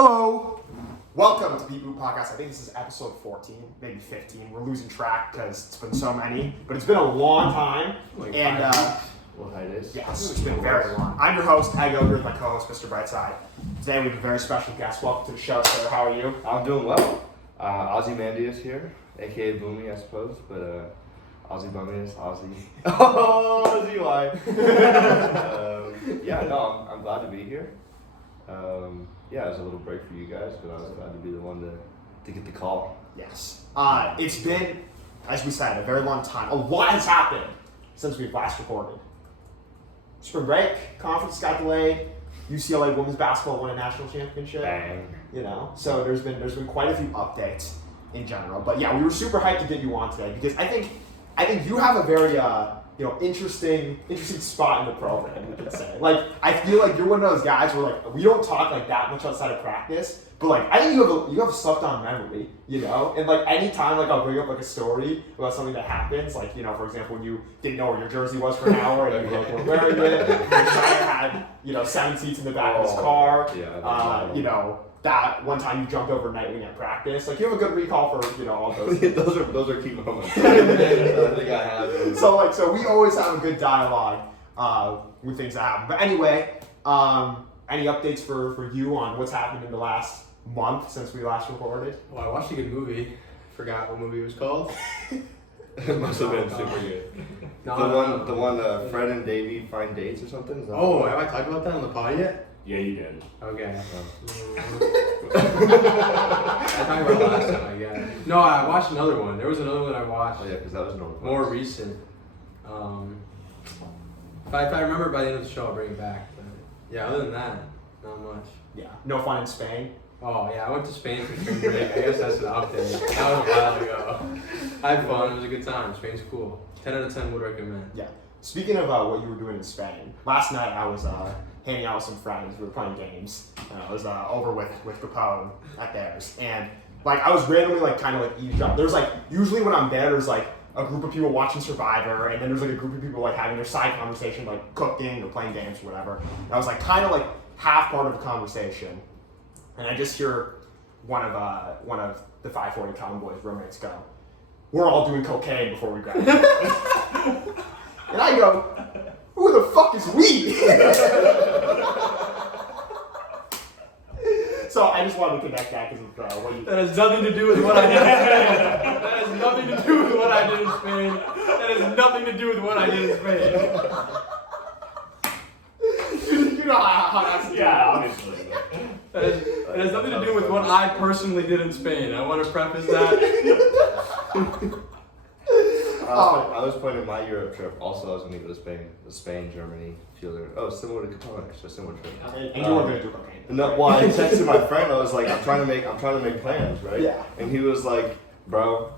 Hello! Welcome to Beat Boot Podcast. I think this is episode 14, maybe 15. We're losing track because it's been so many, but it's been a long time. Well, it is. Yes, it's been very long. I'm your host, Ag Ogre, with my co-host, Mr. Brightside. Today we have a very special guest. Welcome to the show, sir. How are you? I'm doing well. Ozymandias here, aka Boomy, I suppose, but Ozymandias, Ozzy. Oh, Z-Y. I'm glad to be here. It was a little break for you guys, but I was glad to be the one to get the call. Yes. It's been, as we said, a very long time. A lot has happened since we've last recorded. Spring break, conference got delayed. UCLA women's basketball won a national championship. Bang. So there's been quite a few updates in general. But yeah, we were super hyped to get you on today because I think you have a very interesting spot in the program, we could say. Like, I feel like you're one of those guys where like we don't talk like that much outside of practice, but like I think you have a slept on memory, and like anytime like I'll bring up like a story about something that happens, like for example when you didn't know where your jersey was for an hour and you were wearing it, your guy had 7 seats in the back of his car, that one time you jumped over Nightwing at practice. Like, you have a good recall for, all those things. those are key moments. I think I have. So we always have a good dialogue with things that happen. But anyway, any updates for you on what's happened in the last month since we last recorded? Well, I watched a good movie. Forgot what movie it was called. It must have been super good. The one Fred and Davey find dates or something? Have I talked about that on the pod yet? Yeah, you did. Okay. I talked about it last time, I guess. No, I watched another one. There was another one I watched. Oh yeah, because that was more recent. If I remember by the end of the show, I'll bring it back. But yeah, other than that, not much. Yeah. No fun in Spain? Oh yeah, I went to Spain for spring break. I guess that's an update. That was a while ago. I had fun. It was a good time. Spain's cool. 10 out of 10 would recommend. Yeah. Speaking of what you were doing in Spain, last night I was hanging out with some friends. We were playing games. I was over with Capone at theirs, and like I was randomly like kind of like eavesdropping. There's like usually when I'm there, there's like a group of people watching Survivor, and then there's like a group of people like having their side conversation, like cooking or playing games or whatever. And I was like kind of like half part of the conversation, and I just hear one of the 540 Cowboys roommates go, "We're all doing cocaine before we graduate." And I go, "Who the fuck is we?" So I just wanted to connect that because of what you... That has nothing to do with what I did in Spain. That has nothing to do with what I did in Spain. That has nothing to do with what I did in Spain. You know how that's... Yeah, obviously. It has nothing to do with what I personally did in Spain. I want to preface that. I was planning my Europe trip. Also, I was going to go to Spain, Germany, similar to Capone, actually, similar trip. And you weren't going to do cocaine. No, well, I texted my friend. I was like, I'm trying to make plans, right? Yeah. And he was like, bro,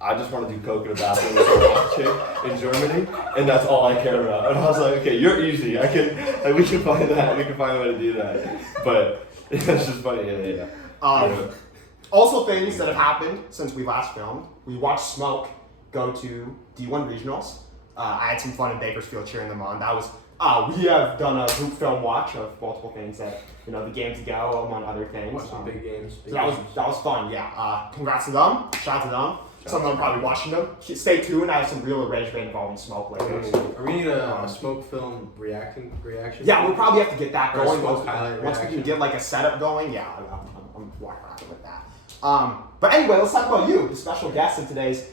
I just want to do coke in a bathroom with a hot chick in Germany, and that's all I care about. And I was like, okay, you're easy. We can find that. We can find a way to do that. But it's just funny. Yeah. Also, things that have happened since we last filmed. We watched Smoke go to D1 regionals. I had some fun in Bakersfield cheering them on. That was we have done a group film watch of multiple things that the game to go among other things. Watch some big games. So that was fun. Yeah. Congrats to them. Shout out to them. Some of them probably watching them. Stay tuned. I have some real Ragebait involving Smoke later. Are we need a Smoke film reaction? Yeah, we'll probably have to get that going. Once we can get like a setup going, yeah, I'm rocking with that. But anyway, let's talk about you, the special guest in today's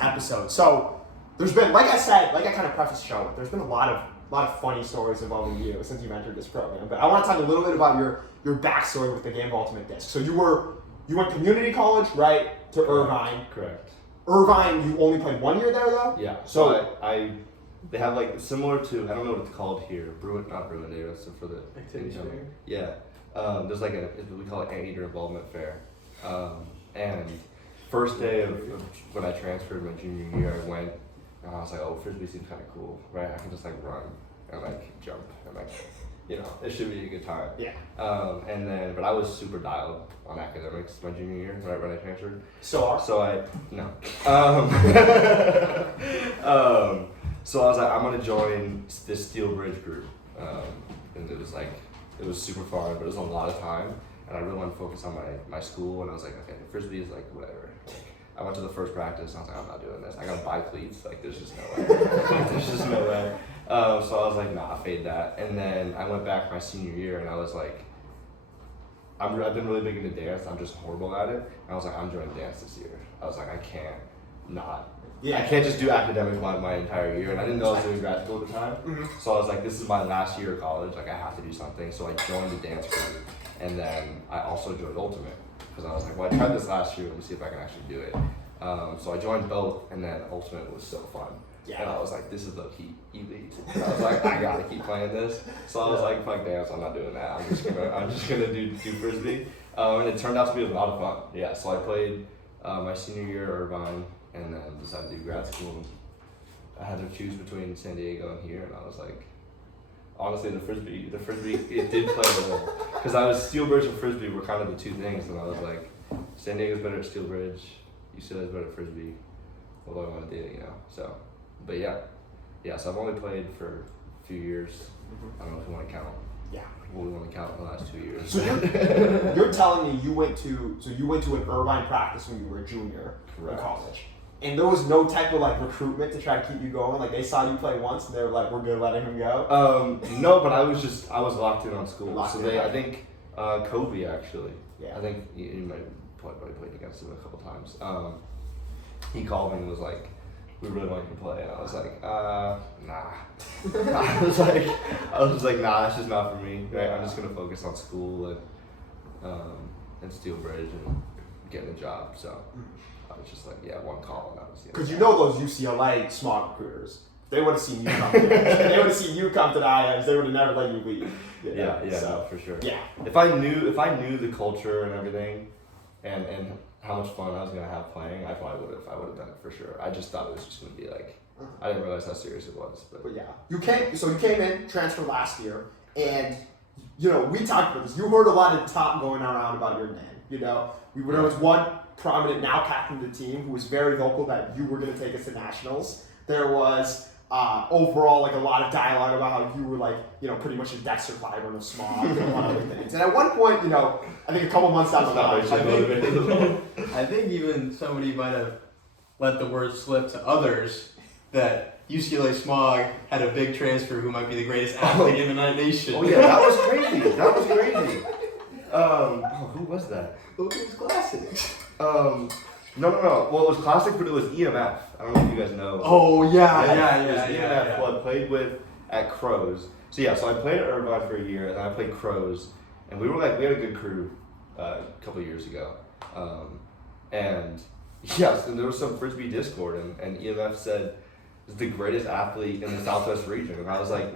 episode. So there's been, like I kind of prefaced the show with, there's been a lot of funny stories involving you since you've entered this program. But I want to talk a little bit about your backstory with the game of Ultimate Disc. So you went community college, right, to Irvine. Correct. Irvine, you only played 1 year there though? Yeah. So they have like similar to, I don't know what it's called here, not Bruin Day, so for the activity fair. Yeah. There's like we call it Anteater Involvement Fair. And first day of when I transferred my junior year, I went and I was like, oh, Frisbee seems kind of cool, right? I can just like run and like jump and like, it should be a good time. Yeah. But I was super dialed on academics my junior year, right when I transferred. So I was like, I'm gonna join this Steel Bridge group, and it was super fun, but it was a lot of time. and I really wanted to focus on my school, and I was like, okay, Frisbee is like, whatever. Like, I went to the first practice, and I was like, I'm not doing this. I gotta buy cleats, like, there's just no way. There's just no way. So I was like, nah, fade that. And then I went back my senior year, and I was like, I've been really big into dance, I'm just horrible at it. And I was like, I'm joining dance this year. I was like, I can't not. Yeah. I can't just do academics my entire year, and I didn't know I was doing grad school at the time. Mm-hmm. So I was like, this is my last year of college, like I have to do something. So I joined the dance group, and then I also joined Ultimate, because I was like, well, I tried this last year, let me see if I can actually do it. So I joined both, and then Ultimate was so fun. Yeah. And I was like, this is low-key elite. And I was like, I gotta keep playing this. So I was like, fuck dance, I'm not doing that. I'm just gonna do Frisbee. And it turned out to be a lot of fun. Yeah, so I played my senior year at Irvine, and then decided to do grad school. I had to choose between San Diego and here, and I was like, honestly, the Frisbee, it did play a role. Because I was Steelbridge and Frisbee were kind of the two things, and I was like, San Diego's better at Steelbridge, UCLA's better at Frisbee. What do I want to do, you know? So, but yeah. So I've only played for a few years. I don't know if you want to count. Yeah. Well, we want to count the last 2 years. So you're telling me you went to an Irvine practice when you were a junior in college, and there was no type of like recruitment to try to keep you going. Like they saw you play once, and they were like, "We're good, letting him go." No, but I was locked in on school. I think Kobe actually. Yeah. I think you might probably played against him a couple times. He called me and was like, we really want you to play, and I was like, nah. I was like, nah, that's just not for me. Right? I'm just gonna focus on school and Steelbridge and getting a job. So I was just like, yeah, one call, and that was the end. Because you know those UCLA smart recruiters, they would have seen you come. They would have seen you come to the IMs. They would have never let you leave. You know? Yeah, so, no, for sure. Yeah. If I knew the culture and everything, and how much fun I was gonna have playing, I would have done it for sure. I just thought it was just gonna be like, I didn't realize how serious it was. But yeah, you came in, transferred last year, and you know we talked about this. You heard a lot of talk going around about your name. You know, there was one prominent now captain of the team who was very vocal that you were gonna take us to nationals. There was overall like a lot of dialogue about how you were like, you know, pretty much a death survivor in a Smaugie and a lot of other things. And at one point, you know, I think a couple months down the line, I think even somebody might have let the word slip to others that UCLA Smaugie had a big transfer who might be the greatest athlete in the nation. Oh yeah, that was crazy. Who was that? Look at his classics. No. Well, it was classic, but it was EMF. I don't know if you guys know. Oh yeah. EMF, who I played with at Crows. So I played at Irvine for a year, and then I played Crows, and we had a good crew a couple of years ago. And yes, and there was some Frisbee Discord, and EMF said is the greatest athlete in the Southwest region, and I was like,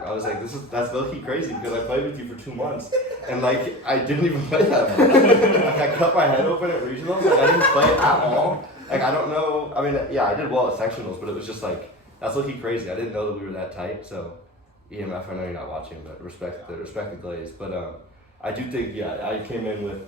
that's low-key crazy because I played with you for 2 months, and like I didn't even play that much. Like I cut my head open at regionals, like I didn't play at all. Like I don't know. I mean, yeah, I did well at sectionals, but it was just like that's low-key crazy. I didn't know that we were that tight. So EMF, I know you're not watching, but respect the glaze. But I do think I came in with.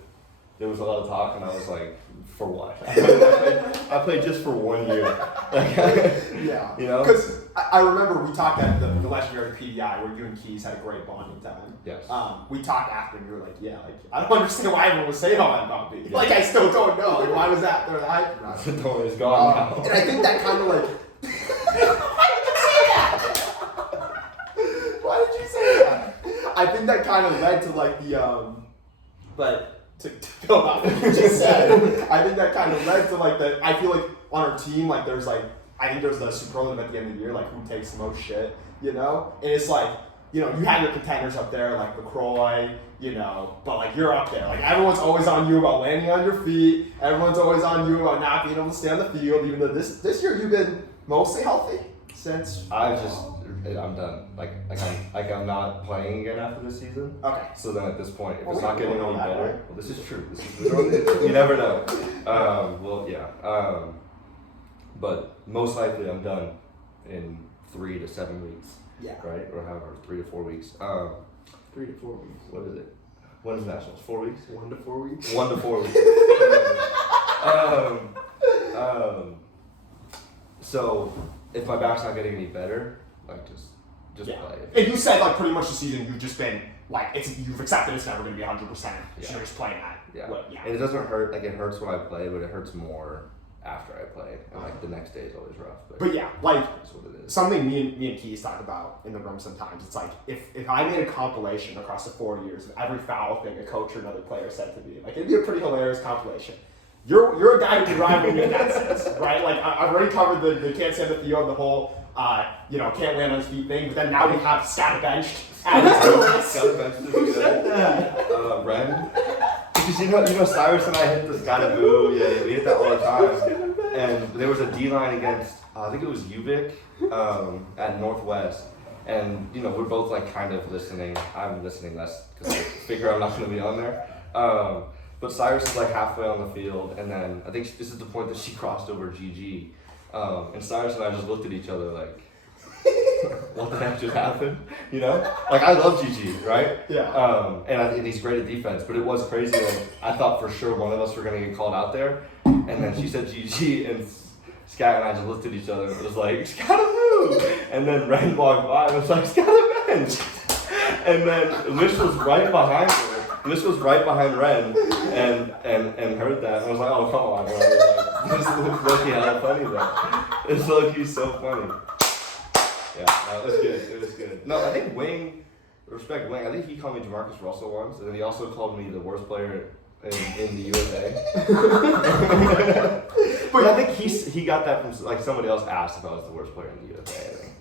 There was a lot of talk, and I was like, for what? I played just for 1 year. Yeah. You know? Because I remember we talked at the legendary PDI where you and Keys had a great bonding time. Yes. We talked after, and you were like, yeah, like, I don't understand why everyone was saying all that about me. Yeah. Like, I still don't know. Like, why was that? They're the hype. It's gone now. And I think that kind of like... Why did you say that? Why did you say that? I think that kind of led to like the, to go off what you just said, I think that kind of led to like the. I feel like on our team, like there's like I think there's the superlative at the end of the year, like who takes the most shit, you know. And it's like, you know, you have your contenders up there, like LaCroix, you know, but like you're up there. Like everyone's always on you about landing on your feet. Everyone's always on you about not being able to stay on the field. Even though this year you've been mostly healthy since. I'm done. I'm not playing again after this season. Okay. So then at this point, if it's not getting any better, well, this is true. You never know. But most likely I'm done in 3 to 7 weeks. Yeah. Right, or however, 3 to 4 weeks. 3 to 4 weeks. What is it? When is nationals? 4 weeks? 1 to 4 weeks. 1 to 4 weeks. So if my back's not getting any better. Like just play. And you said like pretty much the season you've just been like you've accepted it's never going to be 100%. So you're just playing at Yeah. What, yeah. And it doesn't hurt, like it hurts when I play, but it hurts more after I play. And like the next day is always rough. But yeah, like that's what it is. something me and Keys talk about in the room sometimes. It's like if I made a compilation across the 4 years of every foul thing a coach or another player said to me, like it'd be a pretty hilarious compilation. You're a guy to be rivaling me in that sense, right? Like I've already covered the can't stand the field, the whole can't land on his feet thing, but then now we have Skattebenched. Skattebenched. Who said that? Ren. Because you know Cyrus and I hit the Skattebenched. Yeah, we hit that all the time. And there was a D-line against I think it was Ubik at Northwest. And we're both like kind of listening. I'm listening less because I figure I'm not going to be on there. But Cyrus is like halfway on the field, and then I think this is the point that she crossed over GG. And Cyrus and I just looked at each other like, what the heck just happened? Like I love GG, right? Yeah. And he's great at defense, but it was crazy. Like I thought for sure one of us were gonna get called out there, and then she said GG, and Scat and I just looked at each other and it was like Scattaboo, and then Ren walked by and was like Skatebenched, and then Lish was right behind her. Lish was right behind Ren, and heard that, and I was like, oh come on, bro. Like, this is low-key hella funny though. It's low-key so funny. Yeah, no, it was good. It was good. No, I think respect Wing. I think he called me Jamarcus Russell once, and then he also called me the worst player in the USA. But I think he got that from like somebody else asked if I was the worst player in the USA. I think,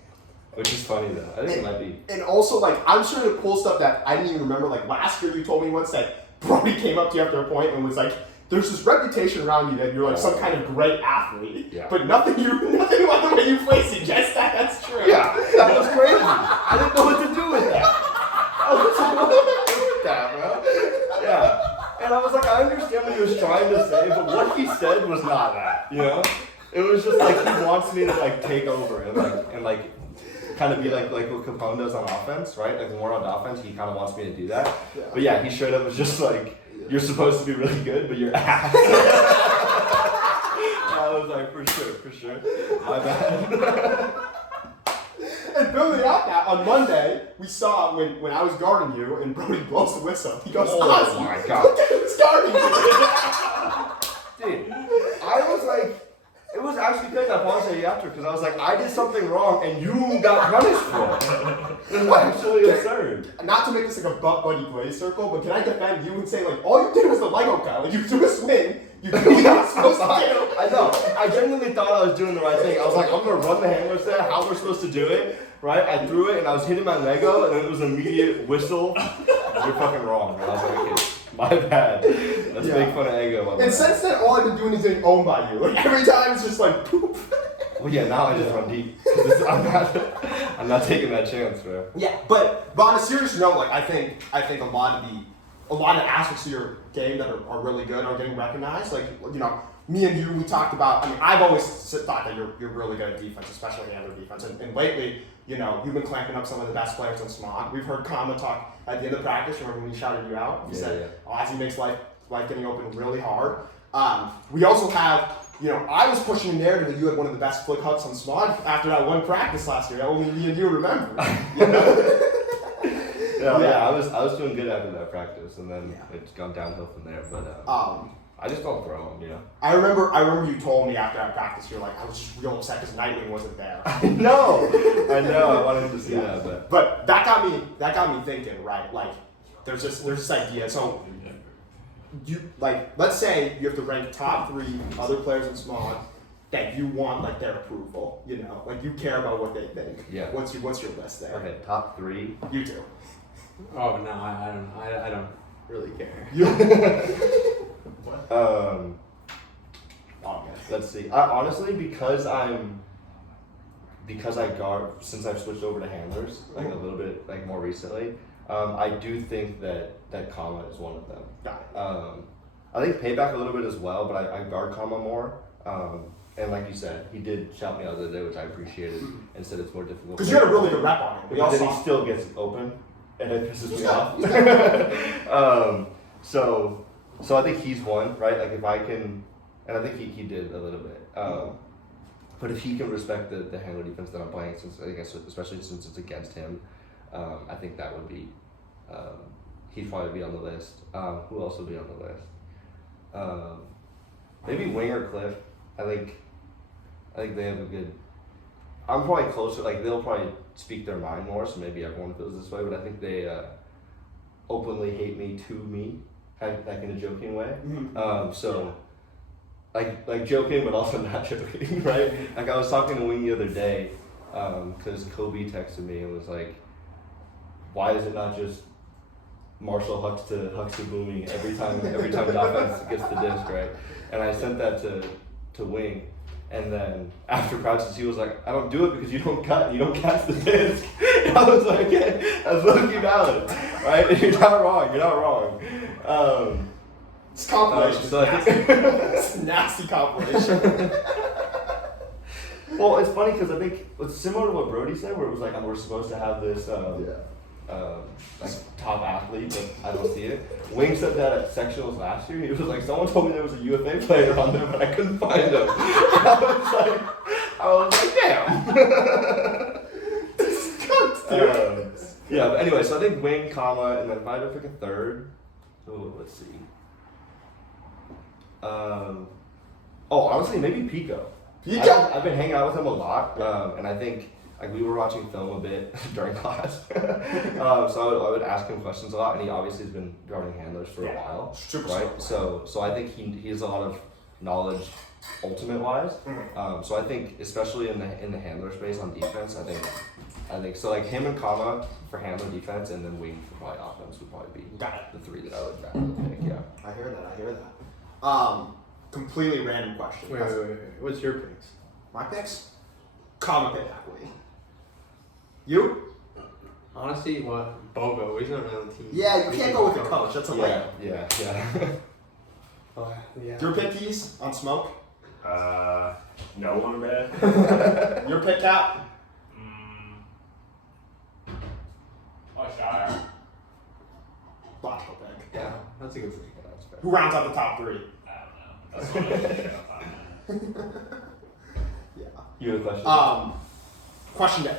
which is funny though. I think it might be. And also, like, I'm sure to pull stuff that I didn't even remember. Like last year, you told me once that Brody came up to you after a point and was like, "There's this reputation around you that you're like some kind of great athlete, but nothing about the way you play suggests that that's true." Yeah, that was crazy. I didn't know what to do with that. I was like, what do I do with that, bro? Yeah. And I was like, I understand what he was trying to say, but what he said was not that, It was just like he wants me to like take over and like kind of be like what Capone does on offense, right? Like when we're on offense, he kind of wants me to do that. Yeah. But yeah, he straight up was just like, you're supposed to be really good, but you're ass. I was like, for sure. My bad. And building out that, on Monday, we saw when I was guarding you and Brody blows the whistle. He goes, oh my God. Look at who's guarding you. Dude, I was like, it was actually crazy. I paused it after because I was like, I did something wrong and you got punished for it. It was actually absurd. Not to make this like a Buddy Glaze circle, but can I defend you and say, like, all you did was the Lego cut. Like, you threw a swing. You did what you were supposed to do. I know. I genuinely thought I was doing the right thing. I was like, I'm going to run the handlers there, how we're supposed to do it. Right? I threw it and I was hitting my Lego and it was an immediate whistle. You're fucking wrong. And I was like, okay, my bad. Let's make fun of Ego. And since then, all I've been doing is getting owned by you. Like every time it's just like poop. Well, yeah, now I just run deep. I'm not taking that chance, bro. Yeah, but on a serious note, like I think a lot of aspects of your game that are really good are getting recognized. Like me and you, we talked about. I mean, I've always thought that you're really good at defense, especially handler defense. And lately, you've been clamping up some of the best players in Smaugie. We've heard Kama talk at the end of practice. Remember when we shouted you out? He said, Ozzy makes life getting open really hard. We also have, I was pushing the narrative that you had one of the best flick hucks on Smaugie after that one practice last year. That only me and you remember. Yeah, I was doing good after that practice, and then it's gone downhill from there. But I just don't throw them, I remember you told me after that practice, you're like, I was just real upset because Nightwing wasn't there. I know. I wanted to see that, but that got me thinking, right? Like, there's this idea. So, let's say you have to rank top 3 other players in Smaugie that you want like their approval. Like you care about what they think. Yeah. What's your list there? Okay, top 3. You do. Oh no, I don't really care. Let's see. Honestly, because I guard since I've switched over to handlers like a little bit like more recently, I do think that Kama is one of them. Got it. I think Payback a little bit as well, but I guard Kama more. And like you said, he did shout me out the other day, which I appreciated, and said it's more difficult. Because you had a really good rep on him. But then he still gets open, and it pisses me off. So I think he's one, right? Like if I can, and I think he did a little bit. But if he can respect the handler defense that I'm playing, especially since it's against him, I think that would be, he'd probably be on the list. Who else would be on the list? Maybe Wing or Cliff. I think they have a good. I'm probably closer. Like they'll probably speak their mind more, so maybe everyone feels this way. But I think they openly hate me to me, like in a joking way. So. Like joking, but also not joking, right? Like I was talking to Wing the other day, because Kobe texted me and was like, "Why is it not just Marshall Hucks to Booming every time the offense gets the disc, right?" And I sent that to Wing, and then after practice he was like, "I don't do it because you don't catch the disc." And I was like, "Yeah, that's low-key valid, right? You're not wrong. It's compilation. So I think it's nasty compilation. Well, it's funny because I think it's similar to what Brody said, where it was like we're supposed to have this like top athlete, but I don't see it. Wing said that at sectionals last year. He was like, someone told me there was a UFA player on there, but I couldn't find him. I was like, damn. Yeah, but anyway, so I think Wing, comma, and then if I had to pick a third, let's see. Honestly, maybe Pico. I've been hanging out with him a lot, and I think like we were watching film a bit during class, so I would ask him questions a lot, and he obviously has been guarding handlers for a while, super right? So I think he has a lot of knowledge, ultimate wise. So I think especially in the handler space on defense, I think so. Like him and Kama for handler defense, and then Wing for probably offense would probably be the three that I would rather pick. Yeah. I hear that. Completely random question. Wait. What's your picks? My picks? Kama pick Wing. You? Honestly, what? Bogo. He's not really on the team. Yeah, you can't go with the coach. That's a layup. Yeah. Yeah. Your pick keys on Smoke? No one bad. Your pick Cap? Shire. Logical pick. Yeah, that's a good pick. Who rounds out the top three? I don't know. That's Yeah. You have a question? Question to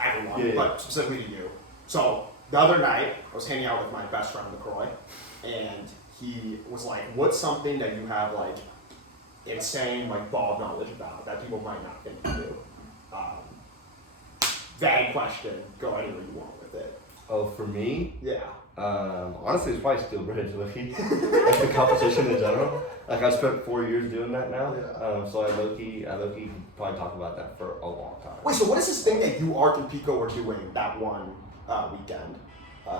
everyone, but specifically to you. So the other night, I was hanging out with my best friend LaCroix, and he was like, "What's something that you have like insane like ball knowledge about that people might not think you do?" Vague question. Go anywhere you want with it. Oh, for me? Yeah. Honestly, it's probably Steel Bridge, like the competition in general. Like I spent 4 years doing that now, so I low-key can probably talk about that for a long time. Wait, so what is this thing that you, Ark, and Pico were doing that one weekend? You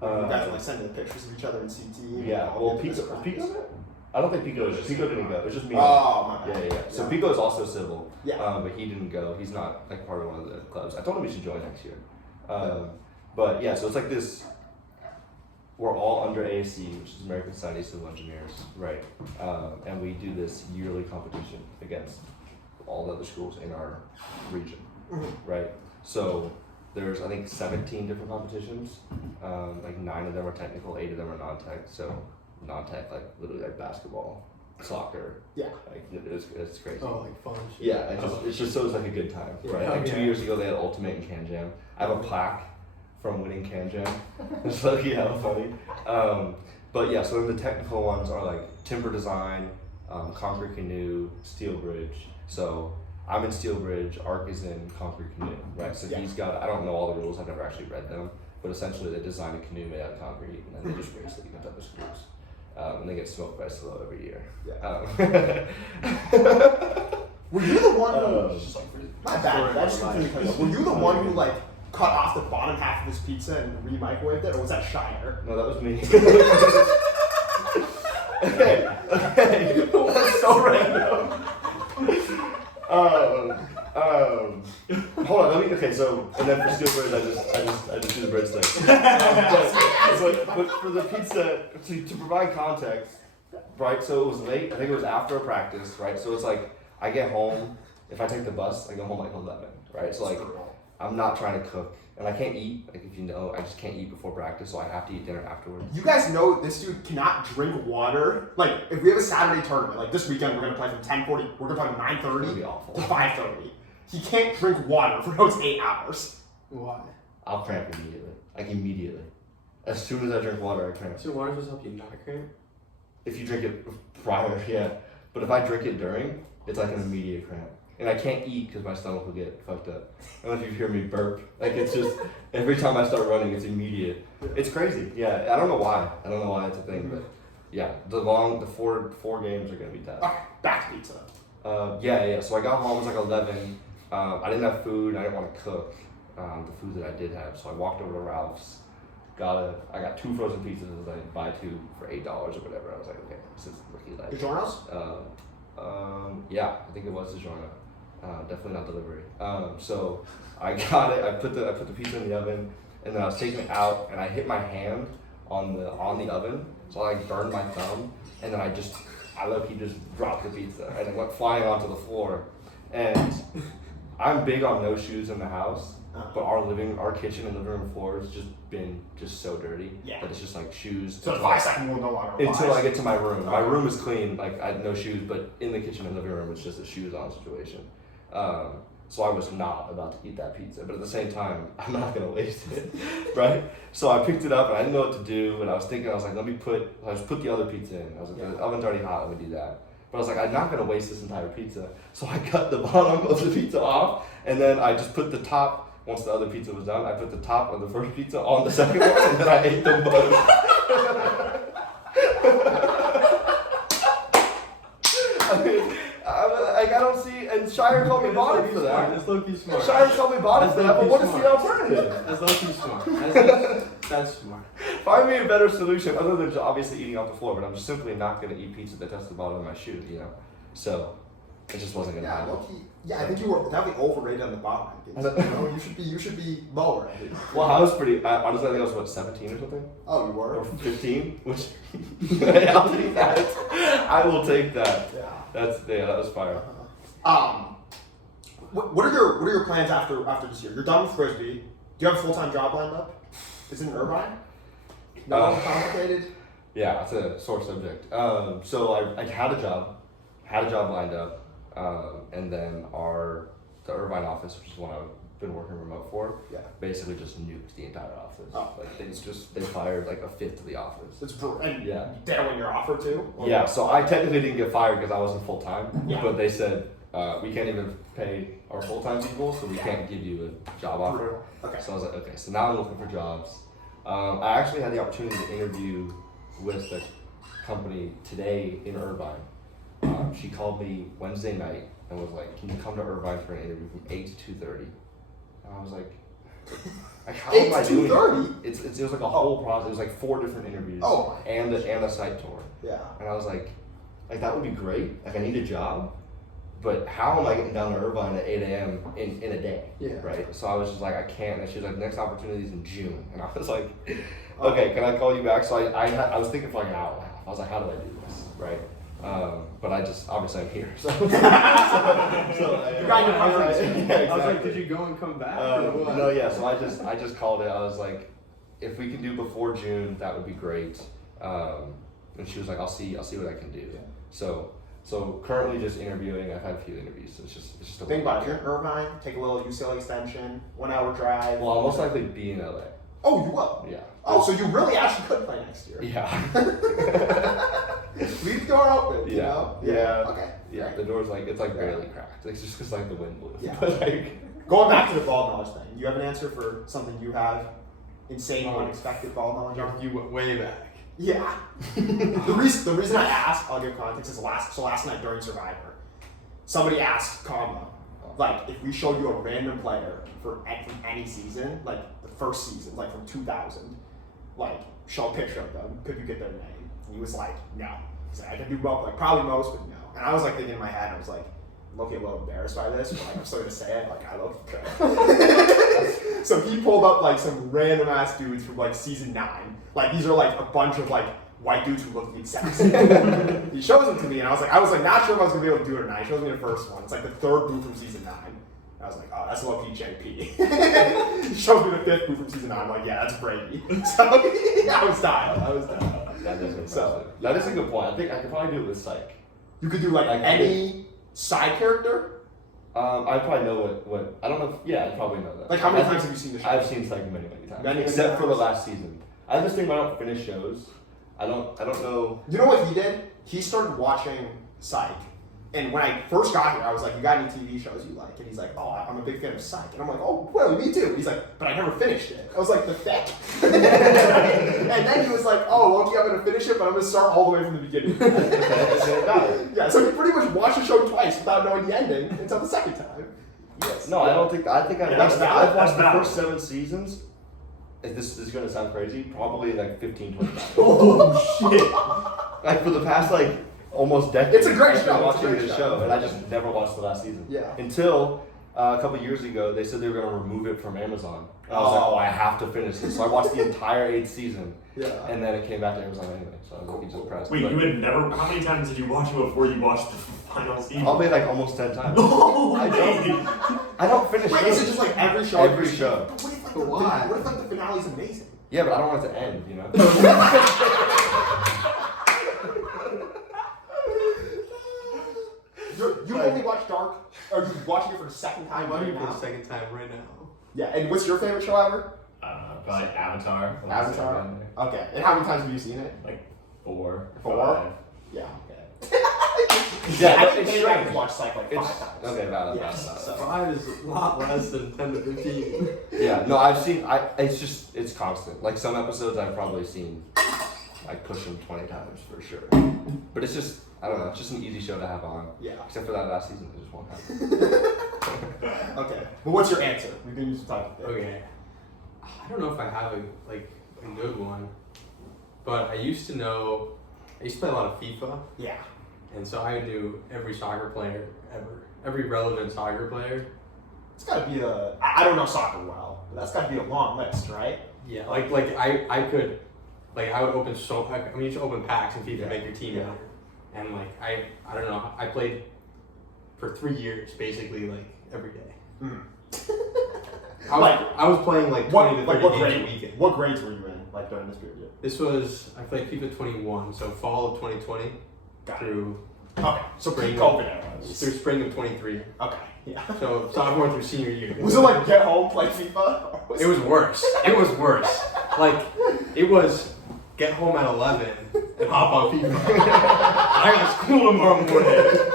guys were like sending the pictures of each other in CT. Yeah, well, Pico there? I don't think Pico didn't go. It was just me. Oh, my bad. Yeah. So Pico is also civil. Yeah. But he didn't go. He's not like part of one of the clubs. I told him he should join next year. But yeah, so it's like this. We're all under ASC, which is American Society of Civil Engineers, right? And we do this yearly competition against all the other schools in our region, right? So there's, I think, 17 different competitions. Like 9 of them are technical, 8 of them are non-tech. So non-tech, like literally like basketball, soccer. Yeah. Like it's crazy. Oh, like fun shit. Yeah, it's just so it's like a good time, right? Like 2 years ago they had Ultimate and Can Jam. I have a plaque from winning Can Jam. It's like, yeah, funny. But yeah, so the technical ones are like timber design, concrete canoe, steel bridge. So I'm in steel bridge, Ark is in concrete canoe, right? So he's got, I don't know all the rules, I've never actually read them, but essentially they design a canoe made out of concrete and then they just race it against other schools. And they get smoked by Slow every year. Yeah. Were you the one who, my bad, that's completely cut off. Were you the one who like cut off the bottom half of his pizza and re-microwaved it, or was that Shire? No, that was me. Okay. That's so random. Hold on, okay, so, and then for steel bridge, I just do the bridge thing. But for the pizza, to provide context, right, so it was late, I think it was after a practice, right, so it's like, I get home, if I take the bus, I go home like 11, right, so like, I'm not trying to cook, and I can't eat, like if you know, I just can't eat before practice, so I have to eat dinner afterwards. You guys know this dude cannot drink water. Like, if we have a Saturday tournament, like this weekend, we're gonna play from 10:40, we're gonna play from 9:30 to 5:30. He can't drink water for those 8 hours. Why? I'll cramp immediately. Like immediately. As soon as I drink water, I cramp. So water supposed to help you not cramp? if you drink it prior, yeah. But if I drink it during, it's like an immediate cramp. And I can't eat because my stomach will get fucked up. I don't know if you hear me burp. Like it's just, every time I start running, it's immediate. It's crazy. Yeah, I don't know why. I don't know why it's a thing, but yeah, the four games are gonna be tough. Okay, back to pizza. Yeah. So I got home, it was like 11. I didn't have food, I didn't want to cook the food that I did have. So I walked over to Ralph's, I got 2 frozen pizzas, I buy 2 for $8 or whatever. I was like, okay, this is rookie life. DiGiorno's? Yeah, I think it was DiGiorno. Definitely not delivery. So I got it. I put the pizza in the oven, and then I was taking it out, and I hit my hand on the oven, so I like burned my thumb, and then I low-key just dropped the pizza, and it went flying onto the floor. And I'm big on no shoes in the house, but our kitchen and living room floor has just been so dirty that it's just like shoes. So the 5-second rule no longer applies. Until I get to my room. My room is clean, like I had no shoes, but in the kitchen and living room it's just a shoes on situation. So I was not about to eat that pizza, but at the same time, I'm not gonna waste it, right? So I picked it up and I didn't know what to do, and I was like, I just put the other pizza in. I was like, the oven's already hot, let me do that. But I was like, I'm not gonna waste this entire pizza. So I cut the bottom of the pizza off, and then I just put the top, once the other pizza was done, I put the top of the first pizza on the second one, and then I ate them both. I mean, I don't see, and Shire called me bottom for that. That's low-key smart. Shire called me bottom for that, but what is the alternative? That's low-key smart. That's smart. Find me a better solution other than just obviously eating off the floor, but I'm just simply not going to eat pizza that touches the bottom of my shoe, you know? So, it just wasn't going to happen. I think you were definitely overrated on the bottom rankings. You should be lower. I think. Well, I was honestly, I think I was 17 or something? Oh, you were? Or 15, which, I'll take that. I will take that. Yeah. That was fire. What are your plans after this year? You're done with Frisbee. Do you have a full-time job lined up? Is it in Irvine? No complicated? Yeah, that's a sore subject. So I had a job lined up, and then the Irvine office, which is one I've been working remote for, basically just nuked the entire office. Oh. Like they fired like a fifth of the office. And that when you're offered to? Yeah, so I technically didn't get fired because I wasn't full time, but they said we can't even pay our full time people, so we can't give you a job offer. Okay. So I was like, okay, so now I'm looking for jobs. I actually had the opportunity to interview with the company today in Irvine. She called me Wednesday night and was like, can you come to Irvine for an interview from 8 to 2:30? And I was like how am I doing 8 to 2:30? It was like a whole process. It was like 4 different interviews and a site tour. Yeah. And I was like that would be great. Like I need a job, but how am I getting down to Irvine at 8 a.m. in a day? Yeah. Right. So I was just like, I can't. And she was like, next opportunity is in June. And I was like, okay, can I call you back? So I was thinking for like an hour and a half. I was like, how do I do this? Right. But obviously I'm here. So you got your priorities. Yeah, exactly. I was like, did you go and come back? No, yeah. So I just called it. I was like, if we can do before June, that would be great. And she was like, I'll see what I can do. Yeah. So currently just interviewing. I've had a few interviews. So it's just a think about it. If you're in Irvine, take a little UCLA extension, 1 hour drive. Well, I'll most likely be in LA. Oh, you will? Yeah. Oh, so you really actually could play next year? Yeah. Leave the door open. You know? Yeah. Okay. Yeah. Right. The door's like barely cracked. It's just because like the wind blew. Yeah. But, like, going back to the ball knowledge thing, you have an answer for something you have insane, unexpected ball knowledge on? You went way back. Yeah. the reason I asked, I'll give context, is last night during Survivor, somebody asked Karma, like, if we showed you a random player from any season, like the first season, like from 2000, like show a picture of them, could you get their name? And he was like, no. He's like, I can do both, like probably most, but no. And I was like thinking in my head, I was like, looking a little embarrassed by this, but like I'm still gonna say it, like I love the So he pulled up like some random ass dudes from like season 9. Like these are like a bunch of like white dudes who look the exact same. He shows them to me and I was like not sure if I was gonna be able to do it or not. He shows me the first one. It's like the third boo from season 9. I was like, oh, that's low-key JP. He shows me the 5th boo from season 9. I'm like, yeah, that's Brady. So I was dialed. That is impressive. That is a good point. I think I could probably do it with Psych. You could do like any side character? I probably know what I don't know. I probably know that. Like how many times have you seen the show? I've seen Psych many times. Many except for the times? last season. I have this thing where I don't finish shows. I don't know. You know what he did? He started watching Psych. And when I first got here, I was like, you got any TV shows you like? And he's like, oh, I'm a big fan of Psych. And I'm like, oh, well, me too. He's like, but I never finished it. I was like, the feck? And then he was like, oh, okay, I'm going to finish it, but I'm going to start all the way from the beginning. Yeah, so he pretty much watched the show twice without knowing the ending until the second time. Yes. No, I don't think. I think I've Yeah, watched. that's I've watched the valid. first 7 seasons. This is gonna sound crazy. Probably like 15, 20 times. Oh, shit. Like for the past like almost decade. It's a great I've been show, it's a watching great this show. show, and I just never watched the last season. Yeah. Until a couple years ago, they said they were gonna remove it from Amazon. And I was like, oh, I have to finish this. So I watched the entire 8th season. Yeah. And then it came back to Amazon anyway. So I was like, just pressed. Wait, But you had never. How many times did you watch it before you watched the final season? probably like almost 10 times. No I don't. I don't finish Wait, shows. is it just like every show? Every show. But what if like But why? what if like the finale's amazing? Yeah, but I don't want it to end. You know. You only watch Dark, or you're watching it for the second time I'm right watching it for now? the second time right now. Yeah, and what's your favorite show ever? Probably Avatar. Avatar? Okay, and how many times have you seen it? Like 4. 4? 5. Yeah, okay. Yeah, I think it's maybe I've strange. watched like 5 It's times. okay. Valid. Yeah, valid. so. 5 is a lot less than 10 to 15. Yeah, no, I've seen. It's constant. Like some episodes, I've probably seen, like push them 20 times for sure. But it's just, I don't know. It's just an easy show to have on. Yeah. Except for that last season, it just won't happen. Okay, but what's your answer? We've been used to talking. Okay. I don't know if I have a good one, but I used to play a lot of FIFA, Yeah. and so I knew every soccer player ever, every relevant soccer player. It's gotta be I don't know soccer well, but that's gotta be a long list, right? Yeah, I could, I would open you should open packs in FIFA to make your team Yeah. better, and I don't know, I played for 3 years basically every day. Mm. I was playing 20 to 30 what games grade? a weekend. What grades were you in during this period? I played FIFA 21, so fall of 2020 Got it. through Okay, so Spring. pre-COVID era. through spring of 23. Okay, yeah. So sophomore through senior year. Was it like get home, play FIFA? Or It was worse. It was worse. It was get home at 11 and hop on FIFA. I got school tomorrow morning.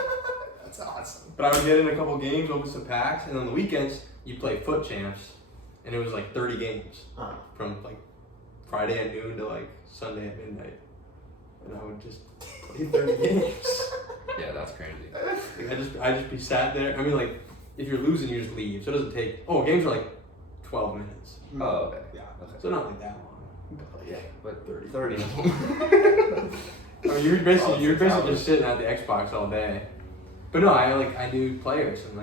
That's awesome. But I would get in a couple games, open some packs, and on the weekends you play foot champs, and it was 30 games from Friday at noon to Sunday at midnight, and I would just play 30 games. Yeah, that's crazy. I just be sat there. I mean, if you're losing, you just leave. So it doesn't take. Oh, games are 12 minutes, Oh, okay. Yeah. Okay. so not that long. Yeah, but 30. 30. I mean, you're basically just sitting at the Xbox all day. But no, I knew players, and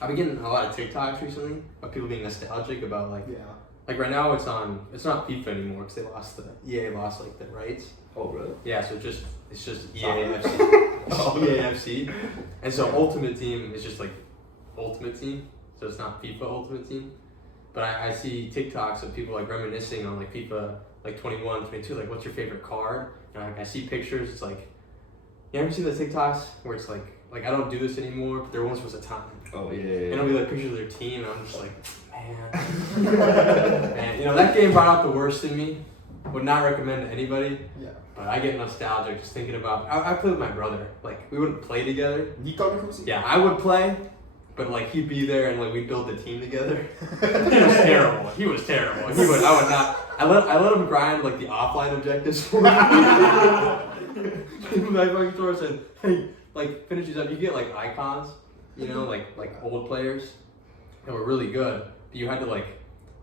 I've been getting a lot of TikToks recently of people being nostalgic about Yeah. right now it's not FIFA anymore because EA lost the rights. Oh, really? Yeah, so it's just EAFC. EAFC. And so Ultimate Team is just Ultimate Team. So it's not FIFA Ultimate Team. But I see TikToks of people reminiscing on FIFA 21, 22, what's your favorite card? And I see pictures, it's you ever see the TikToks where it's I don't do this anymore, but there once was a time. Oh, yeah. And it'll be pictures of their team, and I'm just man. And that game brought out the worst in me. Would not recommend to anybody. Yeah. But I get nostalgic just thinking about. I played with my brother. We wouldn't play together. Nico Nicosi? Yeah, I would play, but he'd be there and we'd build the team together. He was terrible. He was terrible. I would not. I let him grind the offline objectives for me. My fucking store said, hey, finish these up. You get icons, old players that were really good. But you had to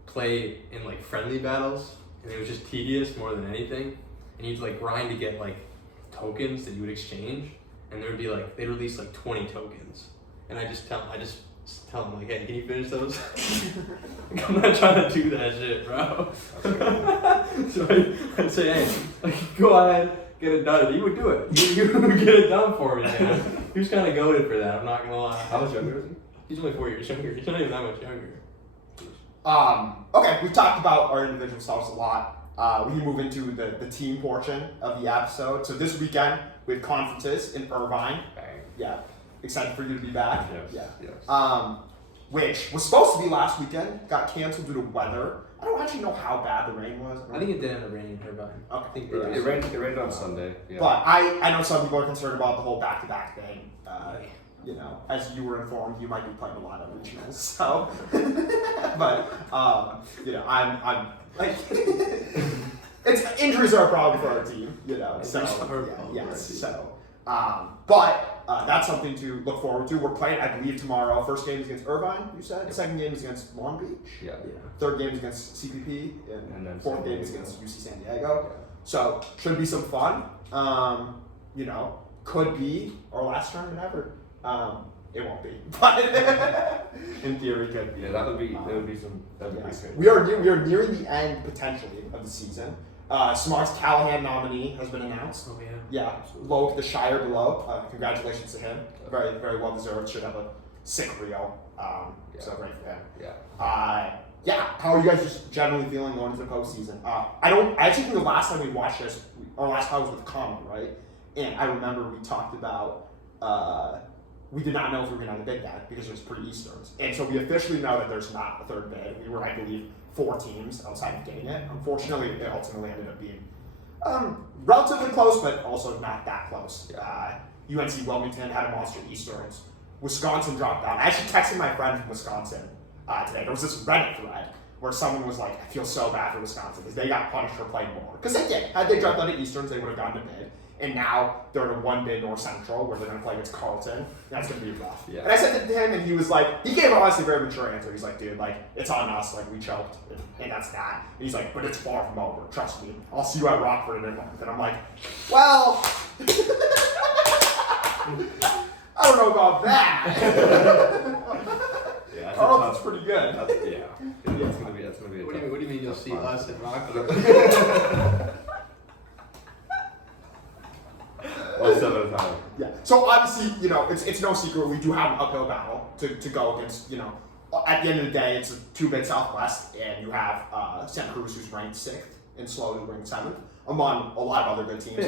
play in friendly battles, and it was just tedious more than anything. And you'd grind to get tokens that you would exchange, and there would be they'd release 20 tokens, and I just tell them hey, can you finish those? I'm not trying to do that shit, bro. So I'd say, hey, go ahead, get it done, and he would do it. You would get it done for me, man. He was kind of goated for that. I'm not gonna lie. How much younger is he? He's only 4 years younger. He's not even that much younger. Okay, we've talked about our individual selves a lot. We can move into the team portion of the episode. So this weekend we have conferences in Irvine. Bang. Yeah, excited for you to be back. Yes. Yeah. Yes. Which was supposed to be last weekend, got canceled due to weather. I don't actually know how bad the rain was. I think it did end up raining in Irvine. Okay. I think It rained on Sunday. Yeah. But I know some people are concerned about the whole back-to-back thing. You know, as you were informed, you might be playing a lot of regionals. So, but you know, I'm like, it's injuries are a problem for our team. You know, so yes. So, but that's something to look forward to. We're playing, I believe, tomorrow. First game is against Irvine. You said. Second game is against Long Beach. Yeah. Third game is against CPP, and then fourth game is against UC San Diego. Yeah. So should be some fun. You know, could be our last tournament ever. It won't be, but in theory, could be. Yeah, that would be some. That would Yes. be good. We are nearing the end potentially of the season. Smart's Callahan nominee has been announced. Oh yeah. Yeah, Loke, the Shire below. Congratulations to him. Very, very well deserved. Should have a sick reel. So great for him. Yeah. Yeah. How are you guys just generally feeling going into the postseason? I actually think the last time we watched this, our last time was with Common, right? And I remember we talked about. We did not know if we were going to have a bid that because it was pre-Easterns. And so we officially know that there's not a third bid. We were, I believe, 4 teams outside of getting it. Unfortunately, it ultimately ended up being relatively close, but also not that close. UNC Wilmington had a monster Easterns. Wisconsin dropped out. I actually texted my friend from Wisconsin today. There was this Reddit thread where someone was like, I feel so bad for Wisconsin because they got punished for playing more. Because they did. Had they dropped out of Easterns, they would have gotten a bid. And now they're in a 1-bid North Central where they're going to play against Carleton. That's going to be rough. Yeah. And I said it to him, and he was like, he gave honestly a very mature answer. He's like, dude, like, it's on us. Like, we choked, and that's that. And he's like, but it's far from over. Trust me. I'll see you at Rockford in a month. And I'm like, well, I don't know about that. Yeah. Carleton's pretty good. That's gonna be. That's gonna be. What do you mean you'll see us at Rockford? One step at a time. Yeah. So obviously, you know, it's no secret we do have an uphill battle to go against. You know, at the end of the day, it's a 2-bid Southwest, and you have Santa Cruz, who's ranked 6th, and Slow, who's ranked 7th, among a lot of other good teams.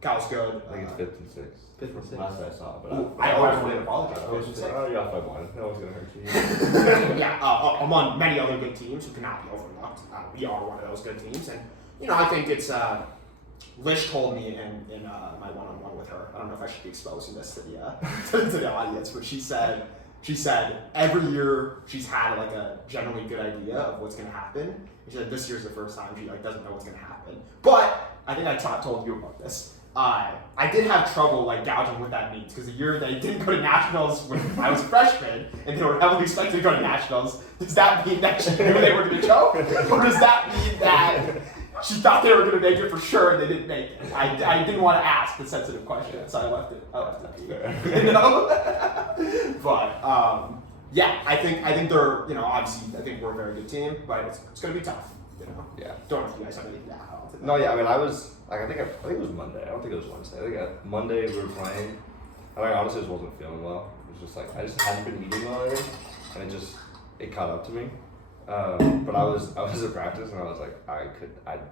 Cal's good. I think it's 5th and 6th. 5th and 6th. Last I saw, but I always apologize. I was just like, oh, you got 5-1. No one's gonna hurt you. Yeah, among many other good teams who cannot be overlooked, we are one of those good teams, and you know, I think it's. Lish told me in my one-on-one with her. I don't know if I should be exposing this to the to the audience, but she said every year she's had like a generally good idea of what's going to happen. She said this year's the first time she like doesn't know what's going to happen. But I think I told you about this. I did have trouble like gouging what that means because the year they didn't go to nationals when I was a freshman and they were heavily expected to go to nationals. Does that mean that she knew they were going to choke, or does that mean that she thought they were going to make it for sure and they didn't make it? I didn't want to ask the sensitive question, so I left it be. You know? But yeah, I think they're, you know, obviously I think we're a very good team, but it's going to be tough. You know? Yeah. Don't know if you guys have anything to add on to that. No, yeah. I mean, I was like, I think it was Monday. I don't think it was Wednesday. I think Monday we were playing. I mean, honestly, just wasn't feeling well. It was just like I just hadn't been eating well lately, and it caught up to me. But I was at practice and I was like, I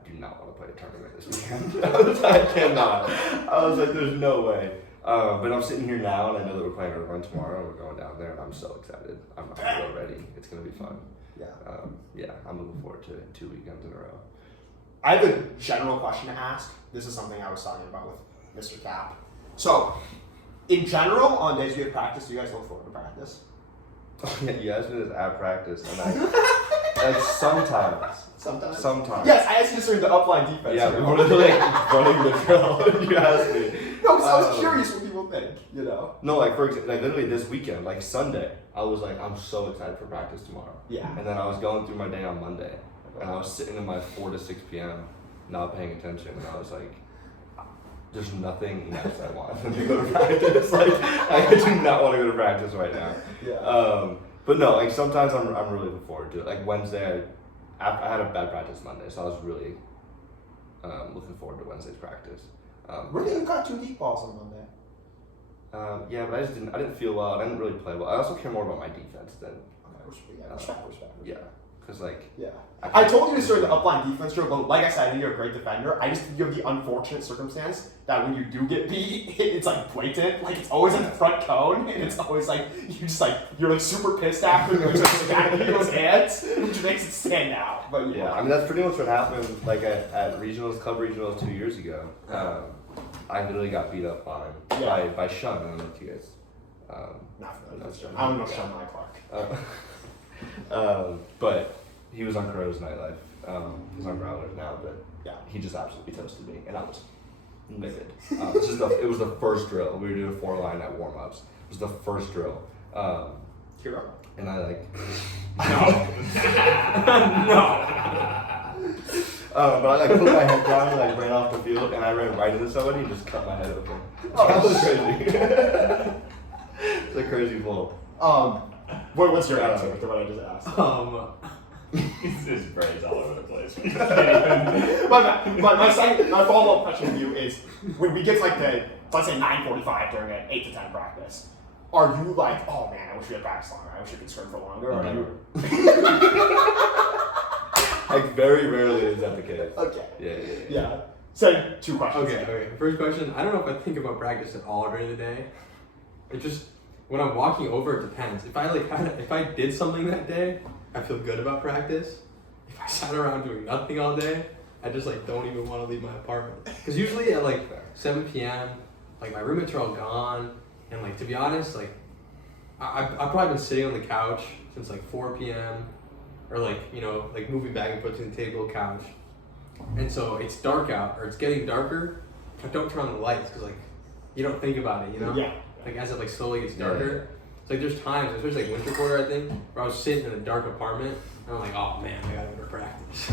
do not want to play a tournament this weekend. I cannot. I was like, there's no way. But I'm sitting here now and I know that we're playing Irvine tomorrow and we're going down there and I'm so excited. I'm so ready. It's gonna be fun. Yeah. I'm looking forward to it 2 weekends in a row. I have a general question to ask. This is something I was talking about with Mr. Cap. So, in general, on days we have practice, do you guys look forward to practice? Yeah, you asked me this at practice, and like sometimes. Yes, I asked you to serve the upline defense. Yeah, we were like running the drill. You asked me. No, because I was curious what people think. You know. No, like for example, like literally this weekend, like Sunday, I was like, I'm so excited for practice tomorrow. Yeah. And then I was going through my day on Monday, and I was sitting in my 4 to 6 p.m. not paying attention, and I was like, there's nothing else I want than to go to practice. Like, I do not want to go to practice right now. Yeah. But no, like sometimes I'm really looking forward to it. Like Wednesday, I had a bad practice Monday, so I was really looking forward to Wednesday's practice. Really, you got 2 deep balls on Monday. Yeah, but I didn't feel well. I didn't really play well. I also care more about my defense than. Okay, respect. Yeah. because like Yeah. I told you to start the upline defense drill, but like I said, I think you're a great defender. I just think you have the unfortunate circumstance that when you do get beat, it's like blatant. Like it's always at the front cone, and it's always like you're like super pissed after, and you're like smacking people's hands, which makes it stand out. But yeah, I mean that's pretty much what happened like at regionals, club regionals 2 years ago. I literally got beat up on by Sean. I don't know if you guys. Not familiar with Sean. I don't know Sean Clark. But he was on Crow's Nightlife. He's on Growlers now, but Yeah. he just absolutely toasted me, and I was livid. It was the first drill. We were doing 4-line at warm-ups. It was the first drill. Hero. And I like... but I like put my head down and like ran off the field, and I ran right into somebody and just cut my head open. Oh, that was crazy. It's a crazy blow. What's your answer to what I just asked? His brain's all over the place. my follow-up question to you is, when we get to like let's say 9:45 during an 8 to 10 practice, are you like, oh man, I wish we had practice longer, I wish we could swim for longer? Or are you... Like very rarely is that the case. Okay. Yeah. So 2 questions. Okay. First question. I don't know if I think about practice at all during the day. It just when I'm walking over, it depends. If I did something that day, I feel good about practice. If I sat around doing nothing all day, I just like don't even want to leave my apartment. Because usually at like 7 p.m., like my roommates are all gone, and like to be honest, like I've probably been sitting on the couch since like 4 p.m. or like like moving back and forth between the table, couch, and so it's dark out or it's getting darker. I don't turn on the lights because like you don't think about it, Yeah. Like as it like slowly gets darker. It's like there's times, especially like winter quarter, I think, where I was sitting in a dark apartment and I'm like, oh man, I gotta go to practice.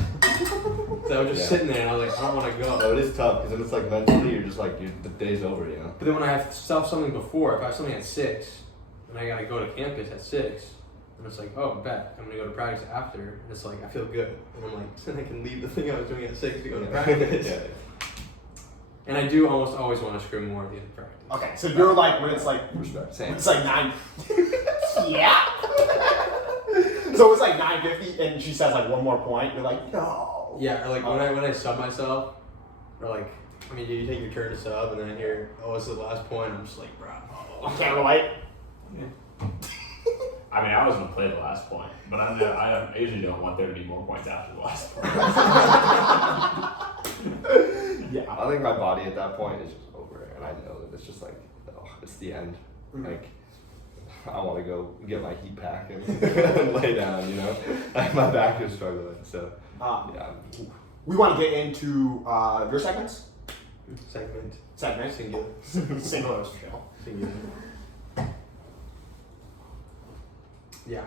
So I was just sitting there and I was like, I don't want to go. No, it is tough because then it's like mentally you're just like the day's over, But then when I have something before, if I have something at 6 and I gotta go to campus at 6, and it's like, oh, bet I'm gonna go to practice after, and it's like I feel good, and I'm like, then I can leave the thing I was doing at 6 to go to practice. And I do almost always want to scrim more at the end of practice. Okay, so you're like when it's like Respect. Same. it's like 9. Yeah. So it's like 9:50, and she says like one more point. You're like, no. Yeah, or like when I sub myself, or like you take your turn to sub, and then I hear, oh, it's the last point. I'm just like, bro. Can't relate. I mean, I was gonna play the last point, but I usually don't want there to be more points after the last point. Yeah. I think my body at that point is just over it, and I know that it's just like, it's the end. Mm-hmm. Like, I want to go get my heat pack and lay down, my back is struggling, so, yeah. We want to get into your segments. Segment. Singular. Singular is chill. Singular. Yeah.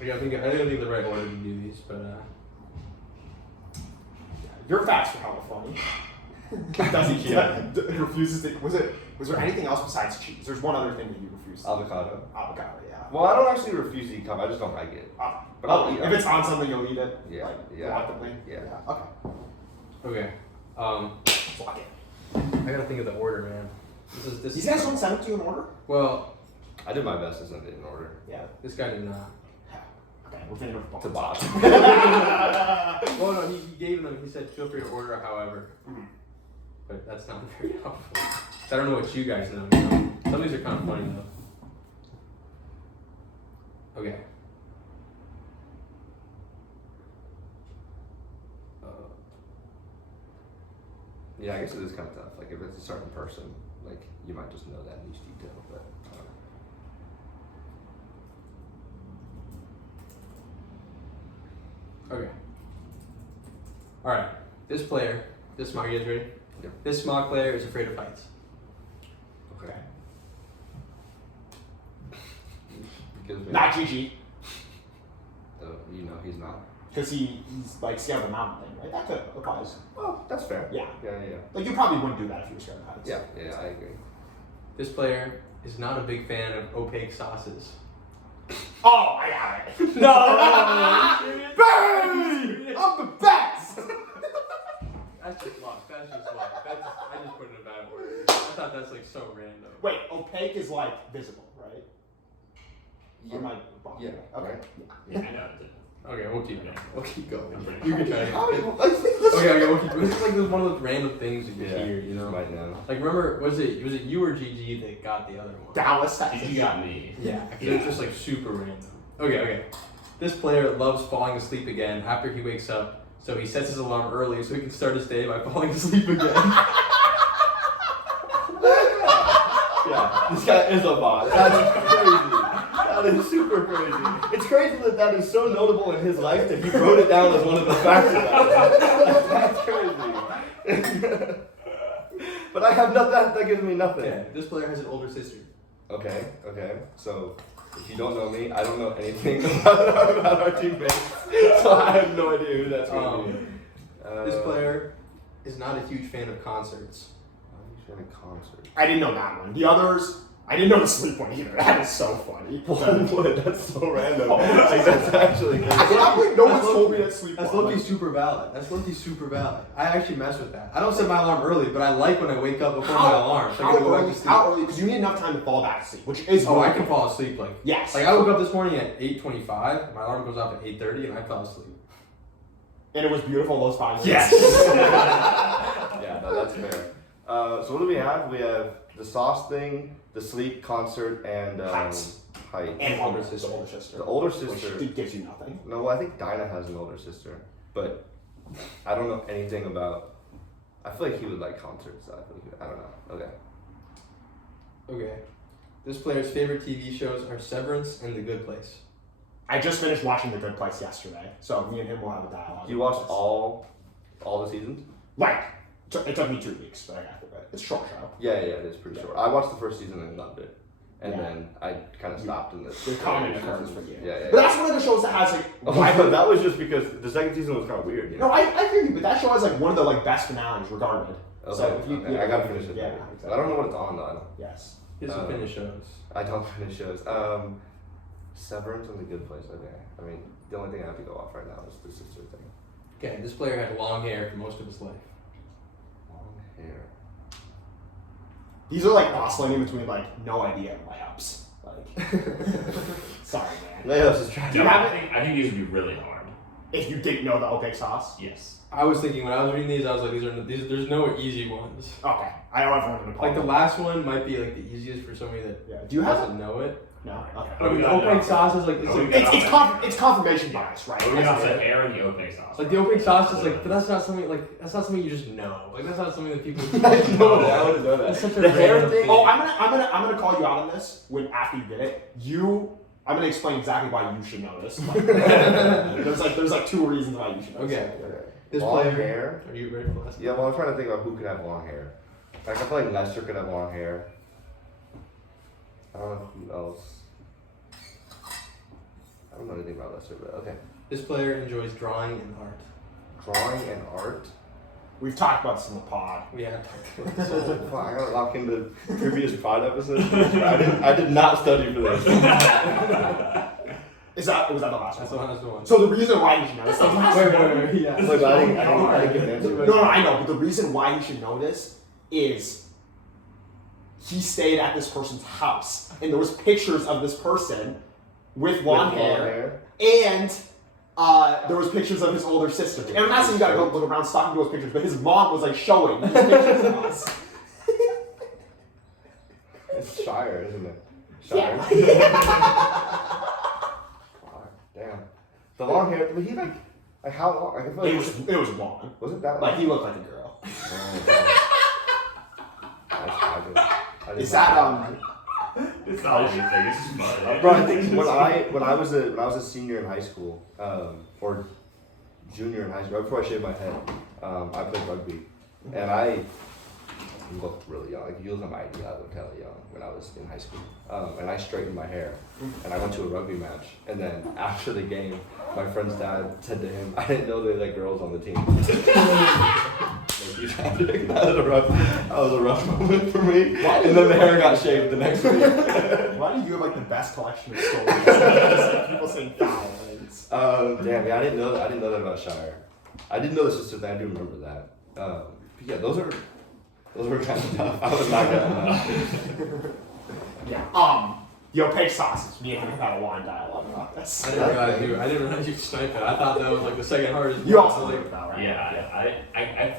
I don't think the right order to do these, but Your facts are hella funny. Doesn't he? He refuses to. Was there anything else besides cheese? There's one other thing that you refuse. Avocado. Avocado, yeah. Well, I don't actually refuse to eat cum, I just don't like it. But I'll eat if it's on something, you'll eat it. Yeah, Like, yeah. reluctantly. Yeah. Okay. okay. Fuck it. I gotta think of the order, man. This These guys don't send it to you in order. Well, I did my best to send it in order. Yeah. this guy did not. Okay, we're thinking of To Bob. Well, no, he gave them. He said, "Feel free to order, however." Mhm. But that's not very helpful. I don't know what you guys know. Some of these are kind of funny though. Okay. Yeah, I guess it is kind of tough. Like, if it's a certain person, like, you might just know that niche detail, but Okay. All right. This player, this Smaugie, you guys ready? Yep. This Smaugie player is afraid of heights. okay. Gives me, Not GG, he's not. because he's like scared of the mountain thing, right? That could applies. Oh, that's fair. Yeah. Yeah. Like you probably wouldn't do that if you were scared of heights. Yeah, I agree. This player is not a big fan of opaque sauces. Oh, I got it. No! Baby! I'm the best! That's just luck. I just put it in a bad word. I thought that's like so random. Wait, opaque is like visible, right? Or am I wrong? Yeah. Okay. Yeah, I know. Okay, we'll keep going. We'll keep going. I'm pretty You can try How to many- like, this- Okay, we'll keep going. It's like one of those random things that you Yeah, hear, you know? might know. Like, remember, was it you or GG that got the other one? Dallas, Texas. You got me. Yeah, because it's just like super random. Okay. This player loves falling asleep again after he wakes up, so he sets his alarm early so he can start his day by falling asleep again. Yeah, this guy is a bot. That's crazy. That is super crazy. It's crazy that is so notable in his life that he wrote it down as one of the facts about it. That's crazy. But I have nothing. That gives me nothing. Okay, this player has an older sister. Okay. So, if you don't know me, I don't know anything about our teammates. So I have no idea who that's going to be. This player is not a huge fan of concerts. I'm a concert. I didn't know that one. The others, I didn't know the sleep one either. That is so funny. One would. That's so random. Like, that's actually crazy. I cannot believe no one's That's told me that sleep That's one. low-key super valid. I actually mess with that. I don't set my alarm early, but I like when I wake up before my alarm. So I can go back to sleep. How early? Because you need enough time to fall back to sleep, which is Oh, I really can fall asleep like. Yes. Like I woke up this morning at 8:25. My alarm goes off at 8:30, and I fell asleep. And it was beautiful those 5 minutes. Yes. Yeah, no, that's fair. So what do we have? We have the sauce thing, the sleep concert, and Heights. height. And Older the sister. older sister. The older Which sister. gives you nothing. No, well, I think Dinah has an older sister, but I don't know anything about. I feel like he would like concerts. So I don't know. Okay. Okay. This player's favorite TV shows are Severance and The Good Place. I just finished watching The Good Place yesterday, so me and him will have a dialogue. You watched all the seasons? Like, it took me 2 weeks, but I got through it. It's a short show. Yeah, it is pretty short. I watched the first season and loved it, and Yeah. then I kind of stopped in this. The common occurrence for you. Yeah. But that's one of the shows that has like. But that was just because the second season was kind of weird. You know? No, I hear you, but that show has like one of the like best finales regarded. Okay, So if you, okay. yeah, I gotta finish it. Yeah, then. exactly. I don't know what it's on though. Yes. He doesn't finish shows. I don't finish shows. Severance and The Good Place. Okay. I mean, the only thing I have to go off right now is the sister thing. Okay, this player had long hair for most of his life. Long hair. These are like oscillating between like no idea and layups. Like, sorry, man. Leos is trying Do you No, have I think these would be really hard. If you didn't know the opaque sauce. Yes. I was thinking when I was reading these, I was like, there's no easy ones. Okay. I don't have one to Like the last one might be like the easiest for somebody that Yeah. Do you have doesn't know it. No. Okay. But I mean, the opaque sauce is like It's confirmation bias, right? We got the air and the opening sauce. like the opaque sauce is like, but that's not something you just know. Like that's not something that people. I know that. I wouldn't know That's that. such a The hair random thing. thing. Oh, I'm gonna call you out on this when after you did it. I'm gonna explain exactly why you should know this. Like, there's like 2 reasons why you should know Okay. this. This Long player. hair. Are you ready for the last? Yeah, well, I'm trying to think about who could have long hair. Like, I feel like Lester could have long hair. I don't know who else. I don't know anything about Lester, but okay. This player enjoys drawing and art. Drawing and art. We've talked about this in the pod. We have talked about this. So, fuck, I gotta lock into previous pod episodes. I did not study for this. Was that the last That's one? the last one. So the reason why you should know this. Wait, yeah. Look, I didn't get an answer. No, I know, but the reason why you should know this is he stayed at this person's house, and there was pictures of this person with long hair, and there was pictures of his older sister. And I'm not saying you gotta go look around stalking those pictures, but his mom was like showing these pictures of us. It's Shire, isn't it? Shire. Yeah. Fuck, damn. The long hair, but he like how long? I feel like It was long. was it that long? Like he looked like a girl. Oh, damn. I did Is not that know. It's not anything. It's just fun. Bro, I think when I was a senior in high school, or junior in high school, right before I shaved my head, I played rugby, and I looked really young. Like, if you look at my ID, I looked hella young when I was in high school. And I straightened my hair, and I went to a rugby match. And then after the game, my friend's dad said to him, "I didn't know they let girls on the team." That was a rough moment for me. And then the hair got shaved the next week. Why do you have like the best collection of stories? Just, like, people saying foul words. Damn, yeah, I didn't know that about Shire. I didn't know the sister thing. I do remember that. But yeah, those were kind of tough. I was not gonna lie. Yeah. The opaque sausage. Me and him had a long dialogue about this. I didn't realize you sniped it. I thought that was like the second hardest. You one. also So, knew like, about, right? Yeah, I've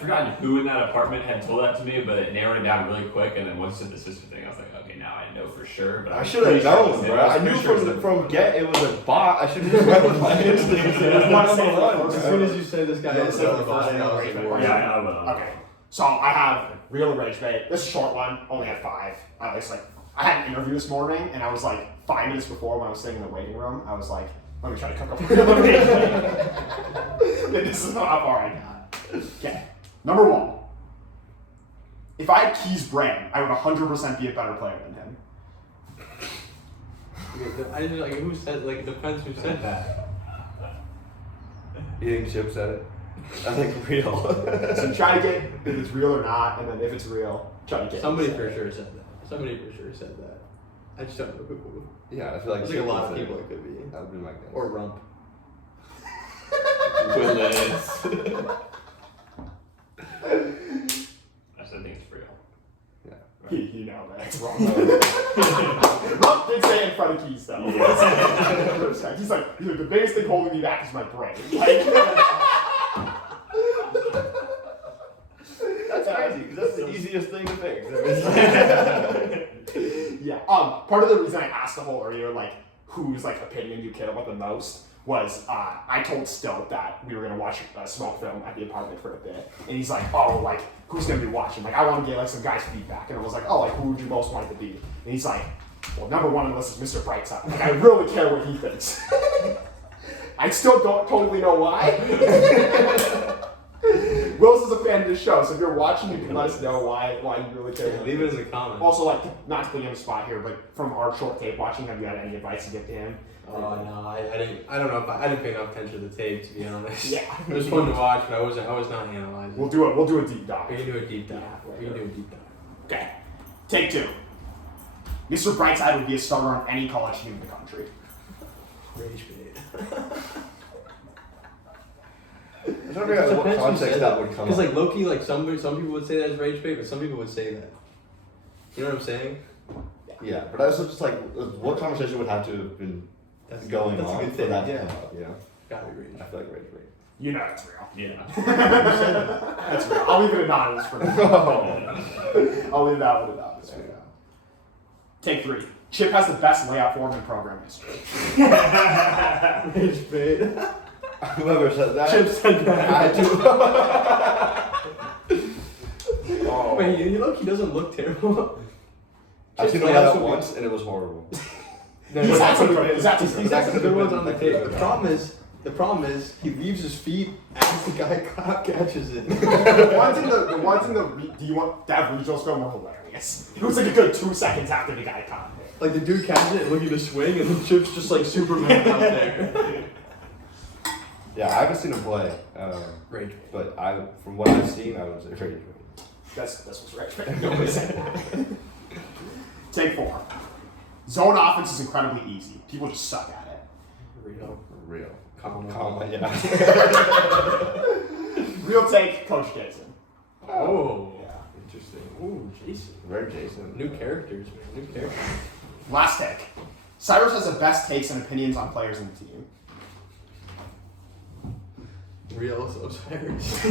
forgotten who in that apartment had told that to me, but it narrowed it down really quick. And then once it did the sister thing, I was like, okay, now I know for sure. But I was should have pretty sure it known, was- bro. I was I knew pretty sure it was from get it was a bot. I should have just went with my instincts. It was one on the run. as soon as you say this guy Yeah, is say on the the first body, name, I was right? like, Yeah, worried. I don't know. Okay. So I have real Ragebait. This is a short one. Only had 5. It's like I had an interview this morning, and I was like 5 minutes before when I was sitting in the waiting room. I was like, let me try to cook up real Ragebait. This is not how far I got. Okay. Number 1. If I had Key's brain, I would 100% be a better player than him. I didn't like who said like it depends who said that. You think Chip said it? I think real. So try to get if it's real or not, and then if it's real, try to get Somebody it. for sure said that. Somebody for sure said that. I just don't know who. Yeah, I feel like There's Chip like a lot of said people it. it could be. That would be my guess. Or Rump. Willis. I think it's real. He know that it's wrong. Rupp did say it in front of Keys though. He's like, the biggest thing holding me back is my brain. Like, That's crazy because that's the easiest thing to fix. yeah. Part of the reason I asked the whole earlier, like, whose like opinion you care about the most was I told Stoke that we were gonna watch a smoke film at the apartment for a bit, and he's like, oh, like who's gonna be watching? Like I want to get like some guys' feedback, and I was like, oh, like who would you most want it to be? And he's like, well, number 1 on the list is Mr. Brightside. Like I really care what he thinks. I still don't totally know why. Wills is a fan of the show, so if you're watching, you can let us know why you really care. Leave it in the comments. Also, like, not to put you on the spot here, but from our short tape watching, have you had any advice to give to him? Oh no, I didn't. I don't know if I didn't pay enough attention to the tape to be honest. Yeah. It was fun to watch, but I was not analyzing. We'll do a deep dive. We can do a deep dive. Yeah, We can do a deep dive. Okay. Take 2. Mr. Brightside would be a starter on any college team in the country. Ragebait. I'm trying to figure out what context that would come Because up. like Loki, like some people would say that as Ragebait, but some people would say that. You know what I'm saying? Yeah, but I was just like, what conversation would have to have been going that's on a good for thing. that to Yeah. come up, you know? Gotta be Rage. I feel like rage rate. You know it's real. Yeah. That's real. I'll leave it anonymous for now. I'll leave that one anonymous for now. Take 3. Chip has the best layout form in program history. Ragebait. Whoever said that. Chip said that. I do. Oh. Wait, you know he doesn't look terrible. I've seen him layouts that would be- once and it was horrible. He's had some good ones on the tape. The problem is he leaves his feet as the guy catches it. The ones in the do you want to have regionals film were hilarious. It was like a good 2 seconds after the guy caught it. Like the dude catches it and looking to swing, and then Chip's just like Superman out there. Yeah, I haven't seen him play. Rage. But from what I've seen, I would say rage rate. That's what's right. Nobody said that. Take 4. Zone offense is incredibly easy. People just suck at it. Real. Comma, yeah. Real take, Coach Jason. Oh. Yeah. Interesting. Ooh, Jason. Very Jason. New characters, man. New characters. Last take. Cyrus has the best takes and opinions on players in the team. Real Osiris.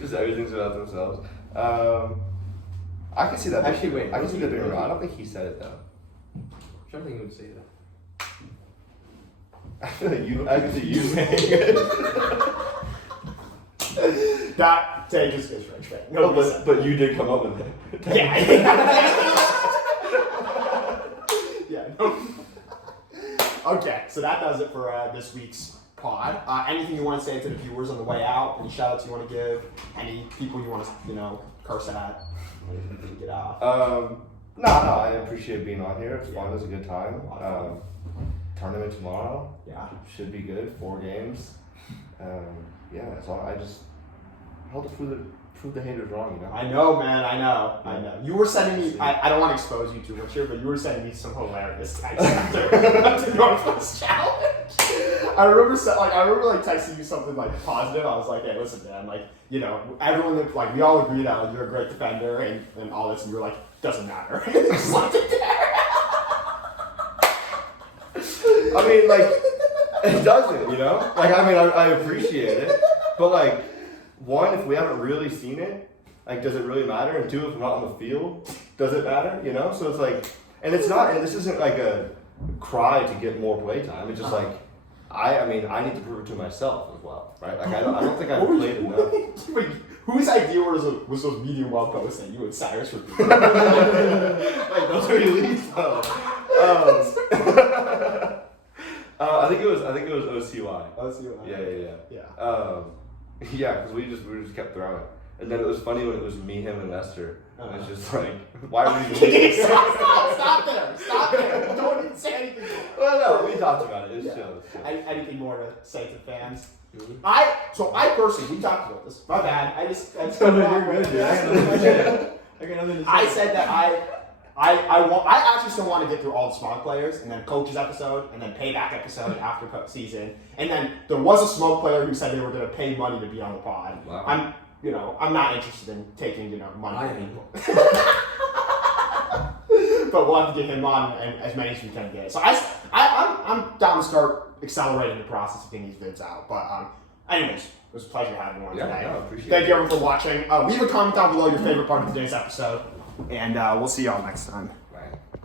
Just everything's about themselves. I can see that. Actually, wait, I can see that being Loki- real. I don't think he said it though. I'm trying to think who would say that. I feel like you. I can see you saying it. That take is rich, right? No, but you did come up with it. Yeah. Yeah. No. Okay, so that does it for this week's pod. Anything you want to say to the viewers on the way out? Any shout outs you want to give? Any people you want to, curse at? Anything to get out? No, I appreciate being on here. It's fun. It was a good time. A lot of fun. Tournament tomorrow Yeah. should be good. 4 games. Yeah, so I just hope to prove the haters wrong. You know. I know, man. I know. You were sending me. I don't want to expose you too much here, but you were sending me some hilarious texts after the Northwest Challenge. I remember texting you something like positive. I was like, hey, listen, man, like, you know, everyone like we all agree that like you're a great defender and all this, and you're like, doesn't matter. Just left it there. I mean, like, it doesn't, you know? Like, I mean, I appreciate it, but like, one, if we haven't really seen it, like, does it really matter? And two, if we're not on the field, does it matter? You know? So it's like, and it's not, and this isn't like a cry to get more play time. It's just like, I mean, I need to prove it to myself as well, right? Like, I don't think I've played enough. Wait, whose idea was those medium well posts that you and Cyrus were doing? Like, those are elites, though. I think it was OCY. OCY. Yeah. Yeah, because we just kept throwing. And then it was funny when it was me, him, and Lester. And it's just like, why are we even Stop there. Don't even say anything more. Well, no, we talked about it. It was chill. Anything more to say to fans? Mm-hmm. I personally, we talked about this. My bad. I just You're good, dude. I got nothing to say. I said that I actually still want to get through all the Smaugie players, and then coaches episode, and then payback episode after season, and then there was a Smaugie player who said they were going to pay money to be on the pod. Wow. I'm not interested in taking money I from am. people. But we'll have to get him on and as many as we can get. So I'm down to start accelerating the process of getting these vids out. But anyways, it was a pleasure having you on today. No, appreciate Thank it. you everyone for watching. Leave a comment down below your favorite part of today's episode, and we'll see y'all next time.